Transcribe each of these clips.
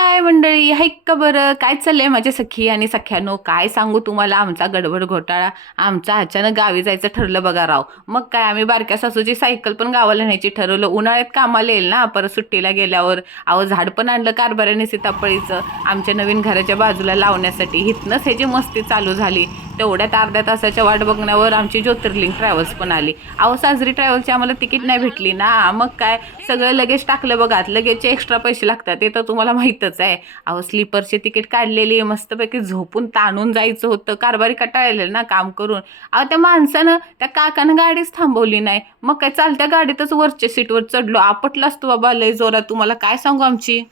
काय मंडळी? हाय का बरं? काय चाललंय माझ्या सखी आणि सख्यानो? काय सांगू तुम्हाला? आमचा गडबड घोटाळा. आमचा अचानक गावी जायचं ठरलं बघा राव. मग काय? आम्ही बारक्या सासूची सायकल पण गावाला न्यायची ठरवलं. उन्हाळ्यात कामाला येईल ना? परत सुट्टीला गेल्यावर. अहो झाड पण आणलं कारभाऱ्याने सीतापळीचं आमच्या नवीन घराच्या बाजूला लावण्यासाठी. हिथनंच ह्याची मस्ती चालू झाली. तेवढ्यात अर्ध्या तासाच्या वाट बघण्यावर आमची ज्योतिर्लिंग ट्रॅव्हल्स पण आली. अहो साजरी ट्रॅव्हल्सची आम्हाला तिकीट नाही भेटली ना. मग काय? सगळं लगेच टाकलं बघा. लगेचचे एक्स्ट्रा पैसे लागतात. ते तर तुम्हाला माहीतच आहे. अहो स्लीपरचे तिकीट काढलेली मस्तपैकी झोपून ताणून जायचं होतं. कारभारी कटाळलेलं ना काम करून. अहो त्या माणसानं त्या काकानं गाडीच थांबवली नाही. मग काय चालत्या गाडीतच वरच्या सीटवर चढलो. आपटला असतो बाबा. लय जोरात. तुम्हाला काय सांगू आमची?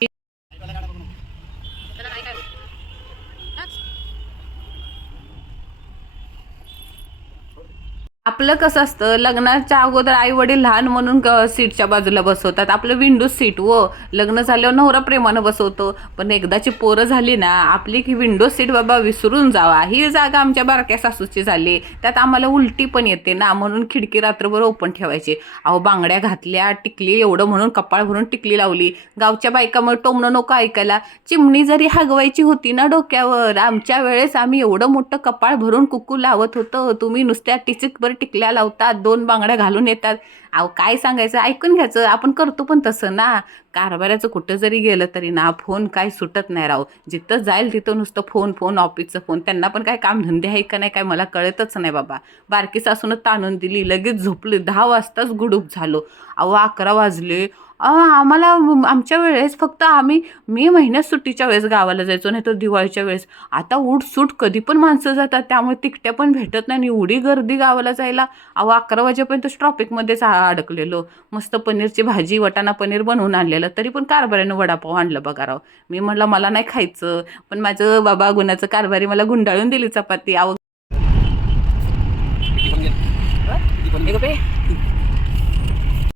आपलं कसं असतं लग्नाच्या अगोदर आई वडील लहान म्हणून ग- सीटच्या बाजूला बसवतात. आपलं विंडो सीट व. लग्न झाल्यावर नवरा प्रेमानं बसवतो. पण एकदाची पोरं झाली ना आपली की विंडो सीट बाबा विसरून जावा. ही जागा आमच्या बारक्या सासूची झाली. त्यात आम्हाला उलटी पण येते ना म्हणून खिडकी रात्रभर ओपन ठेवायची. अहो बांगड्या घातल्या टिकली एवढं म्हणून कपाळ भरून टिकली लावली. गावच्या बायकामुळे टोमणं नको ऐकायला. चिमणी जरी हगवायची होती ना डोक्यावर आमच्या वेळेस आम्ही एवढं मोठं कपाळ भरून कुकू लावत होतो. तुम्ही नुसत्या टिचिकभर टिकल्या लावतात दोन बांगड्या घालून येतात. अहो काय सांगायचं? ऐकून घ्यायचं. आपण करतो पण तसं ना. कारभाराचं कुठं जरी गेलं तरी ना फोन काय सुटत नाही राव. जिथं जाईल तिथं नुसतं फोन फोन ऑफिसचं फोन. त्यांना पण काय कामधंदे आहे का नाही काय मला कळतच नाही बाबा. बारकी सासून ताणून दिली लगेच झोपले. दहा वाजताच गुडूप झालो. अहो अकरा वाजले. आम्हाला आमच्या वेळेस फक्त आम्ही मे महिन्यात सुट्टीच्या वेळेस गावाला जायचो नाही तर दिवाळीच्या वेळेस. आता उठ सूट कधी पण माणसं जातात त्यामुळे तिकट्या पण भेटत नाही. आणि एवढी गर्दी गावाला जायला अहो अकरा वाजेपर्यंत स्ट्रॉपिकमध्येच आ- अडकलेलो. मस्त पनीरची भाजी वटाणा पनीर बनवून आणलेलं. तरी पण कारभाऱ्यानं वडापाव आणलं बघा राव. मी म्हटलं मला नाही खायचं. पण माझं बाबा गुणाचं कारभारी मला गुंडाळून दिली चपाती. अहो.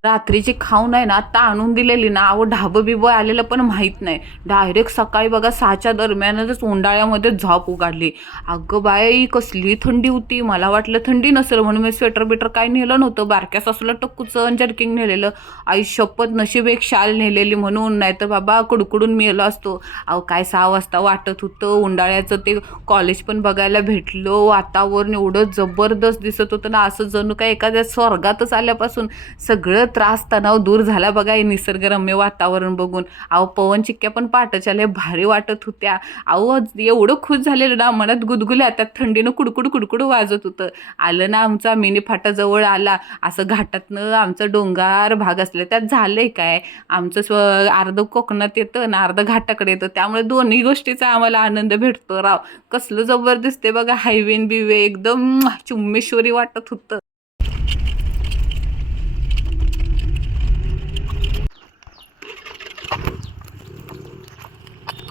रात्रीची खाऊन आहे ना आता आणून दिलेली ना अहो ढाबं बिबं आलेलं पण माहीत नाही. डायरेक्ट सकाळी बघा सहाच्या दरम्यानच उंडाळ्यामध्ये झोप उघडली. अगं बाई कसली थंडी होती. मला वाटलं थंडी नसेल म्हणून मी स्वेटर बिटर काय नेलं नव्हतं. बारक्या सासूला टक्कूचं आणि जर्किंग नेलेलं. आई शपथ नशीब एक शाल नेलेली म्हणून नाही तर बाबा कुडकुडून मेलो असतो. अहो काय सहा वाजता वाटत होतं. उंडाळ्याचं ते कॉलेज पण बघायला भेटलो. वातावरण एवढं जबरदस्त दिसत होतं ना असं जणू काय एखाद्या स्वर्गातच आल्यापासून सगळं त्रास तणाव दूर झाला बघा हे निसर्गरम्य वातावरण बघून. अहो पवन चिक्क्या पण पाटाच्या लय भारी वाटत होत्या. अहो एवढं खुश झालेलं ना मनात गुदगुल्या त्यात थंडीनं कुडकुड कुडकुड वाजत होतं. आलं ना आमचा मिनी फाटाजवळ आला. असं घाटातनं आमचं डोंगार भाग असलं त्यात झालंय काय? आमचं स्व अर्ध कोकणात येतं ना अर्ध घाटाकडे येतं. त्यामुळे दोन्ही गोष्टीचा आम्हाला आनंद भेटतो राव. कसलं जबरदस्त आहे बघा हायवेन बिवे एकदम चुम्मेश्वरी वाटत होतं.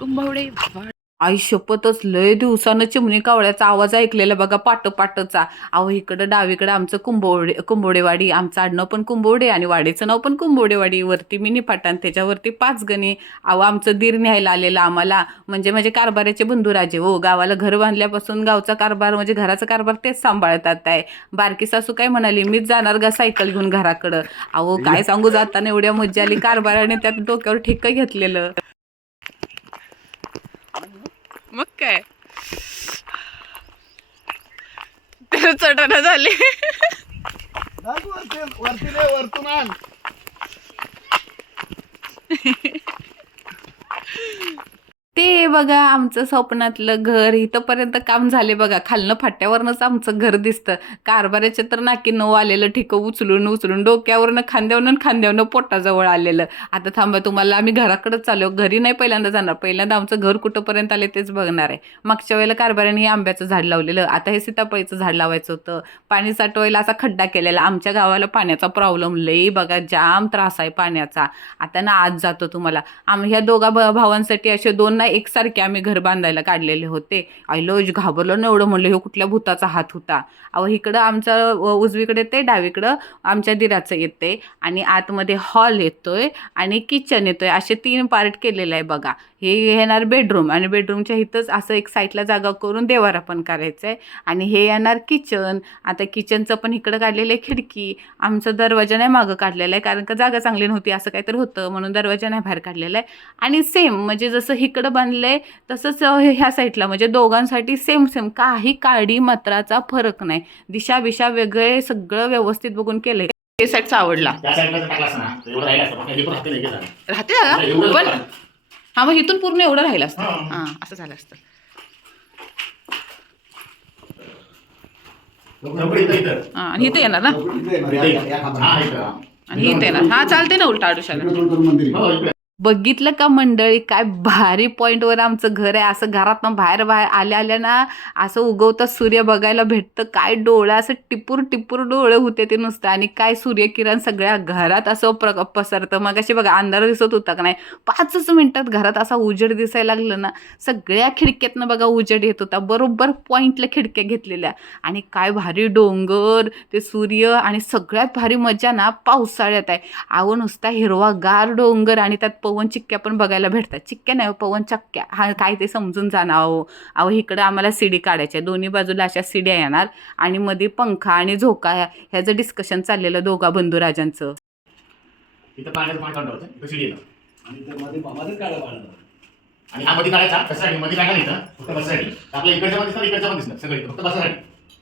कुंभवडे आई शपथच लय दिवसानं चिमणी कावळ्याचा आवाज ऐकलेला बघा पाटोपाटोचा. अहो इकडं डावीकडं आमचं कुंभवडे कुंभवडेवाडी आमचं आडनाव पण कुंभवडे आणि वाडीचं नाव पण कुंभवडेवाडी वरती मिनी पाटान त्याच्यावरती पाच गणी. अहो आमचं दीर न्यायला आलेलं आम्हाला. म्हणजे माझे कारभाराचे बंधुराजे हो गावाला घर बांधल्यापासून गावचा कारभार म्हणजे घराचा कारभार तेच सांभाळतात आहे बारकी सासू काय म्हणाली मीच जाणार गा सायकल घेऊन घराकडं. अहो काय सांगू जाताना एवढ्या मज्जा आली कारभाराने त्यात डोक्यावर ठिक्क घेतलेलं. काय? चटणं झाली. जाऊ वरती वरतून आण. बघा आमचं स्वप्नातलं घर इथंपर्यंत काम झाले बघा. खालनं फाट्यावरनंच आमचं घर दिसतं. कारभाराच्या तर नाकी नऊ आलेलं ठिकं उचलून उचलून डोक्यावरनं खांद्यावरनं खांद्यावरनं पोटाजवळ आलेलं. आता थांबा तुम्हाला आम्ही घराकडंच चालू घरी नाही पहिल्यांदा जाणार. पहिल्यांदा आमचं घर कुठंपर्यंत आले तेच बघणार आहे. मागच्या वेळेला कारभाराने हे आंब्याचं झाड लावलेलं. आता हे सीताफळीचं झाड लावायचं होतं. पाणी साठवायला असा खड्डा केलेला. आमच्या गावाला पाण्याचा प्रॉब्लेम लई बघा. जाम त्रास आहे पाण्याचा. आता ना आज जातो तुम्हाला. आम्ही ह्या दोघा भावांसाठी असे दोन ना एक साथ सारखे आम्ही घर बांधायला काढलेले होते. आईलो घाबरलो ना एवढं? म्हणलं हे कुठल्या भूताचा हात होता? अहो इकडं आमचं उजवीकडे ते डावीकडं आमच्या दिराचं येते आणि आतमध्ये हॉल येतोय आणि किचन येतोय. असे तीन पार्ट केलेलं आहे बघा. हे येणार बेडरूम आणि बेडरूमच्या इथंच असं एक साईडला जागा करून देवारा पण करायचं आहे. आणि हे येणार किचन. आता किचनचं पण इकडं काढलेलं आहे खिडकी. आमचं दरवाजा नाही मागं काढलेला आहे कारण का जागा चांगली नव्हती. असं काहीतरी होतं म्हणून दरवाजा नाही बाहेर काढलेला आहे. आणि सेम म्हणजे जसं इकडं बांधलं आहे तसंच ह्या साईडला म्हणजे दोघांसाठी सेम सेम काही काडी मात्राचा फरक नाही. दिशा बिशा वेगळे सगळं व्यवस्थित बघून केलंय. हे साईडचा आवडला. हे. राहते पण. हा मग इथून पूर्ण एवढं राहिलं असतं. हा. असं झालं असतं. हां आणि इथं येणार ना. हा आणि इथं येणार. हा चालते ना उलटा आडुशाला. बघितलं का मंडळी? काय भारी पॉईंटवर आमचं घर आहे. असं घरातनं बाहेर बाहेर आल्या आल्या ना असं उगवता सूर्य बघायला भेटतं. काय डोळं असं टिपूर टिपूर डोळे होते ते नुसतं. आणि काय सूर्यकिरण सगळ्या घरात असं प्र पसरतं. मग अशी बघा अंधार दिसत होता का नाही? पाचच मिनटात घरात असा उजेड दिसायला लागलं ना. सगळ्या खिडक्यातनं बघा उजेड येत होता. बरोबर पॉईंटला खिडक्या घेतलेल्या. आणि काय भारी डोंगर ते सूर्य आणि सगळ्यात भारी मजा ना पावसाळ्यात आहे. आवं नुसता हिरवागार डोंगर आणि त्यात पवन चिक्क्या पण बघायला भेटतात. चिक्क्या नाही हो, पवन चक्क्या. हा काय ते समजून जाणार अहो अहो इकडं आम्हाला सिडी काढायच्या दोन्ही बाजूला अशा सिड्या येणार आणि मध्ये पंखा आणि झोका ह्याचं डिस्कशन चाललेलं दोघा बंधुराजांचं इथं आणि हा मध्ये काढायचा. कशासाठी मध्ये काढा नाही फक्त बसासाठी आपल्या इकडच्या मध्ये इकडच्या मध्ये दिसणार. सगळं फक्त बसासाठी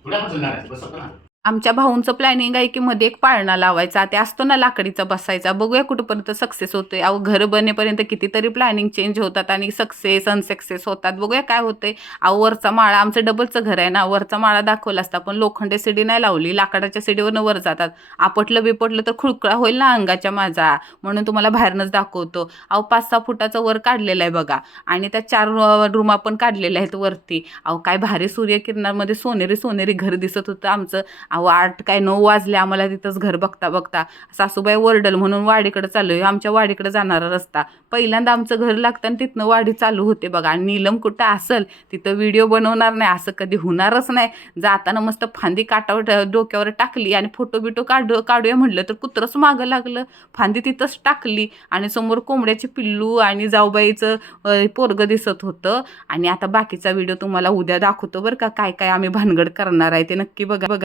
थोड्या पण चालणार आहे बस फक्त ना आमच्या भाऊंचं प्लॅनिंग आहे की मध्ये एक पाळणा लावायचा. ते असतो ना लाकडीचा बसायचा. बघूया कुठपर्यंत सक्सेस होतोय. अहो घर बनेपर्यंत कितीतरी प्लॅनिंग चेंज होतात आणि सक्सेस अनसक्सेस होतात. बघूया काय होतंय. अहो वरचा माळा आमचं डबलचं घर आहे ना. वरचा माळा दाखवला असता पण लोखंडे सिडी नाही लावली. लाकडाच्या सिडीवरनं वर जातात. आपटलं बिपटलं तर खुळकळा होईल ना अंगाच्या माझा. म्हणून तुम्हाला बाहेरनंच दाखवतो. अहो पाच सहा फुटाचं वर काढलेलं आहे बघा. आणि त्या चार रूमा पण काढलेल्या आहेत वरती. अहो काय भारी सूर्यकिरणामध्ये सोनेरी सोनेरी घर दिसत होतं आमचं. अहो आठ काय नऊ वाजले आम्हाला तिथंच घर बघता बघता. सासूबाई वरडल म्हणून वाडीकडे चालू आहे आमच्या वाडीकडे जाणारा रस्ता. पहिल्यांदा आमचं घर लागतं आणि तिथनं वाडी चालू होते बघा. आणि नीलम कुठं असेल? तिथं व्हिडिओ बनवणार नाही. असं कधी होणारच नाही. जाताना मस्त फांदी काटावर डोक्यावर टाकली आणि फोटो बिटो काढ काढूया म्हटलं तर कुत्रंच मागं लागलं. फांदी तिथंच टाकली आणि समोर कोंबड्याचे पिल्लू आणि जाऊबाईचं पोरगं दिसत होतं. आणि आता बाकीचा व्हिडिओ तुम्हाला उद्या दाखवतो बरं का. काय काय आम्ही भानगड करणार आहे ते नक्की बघा बघा.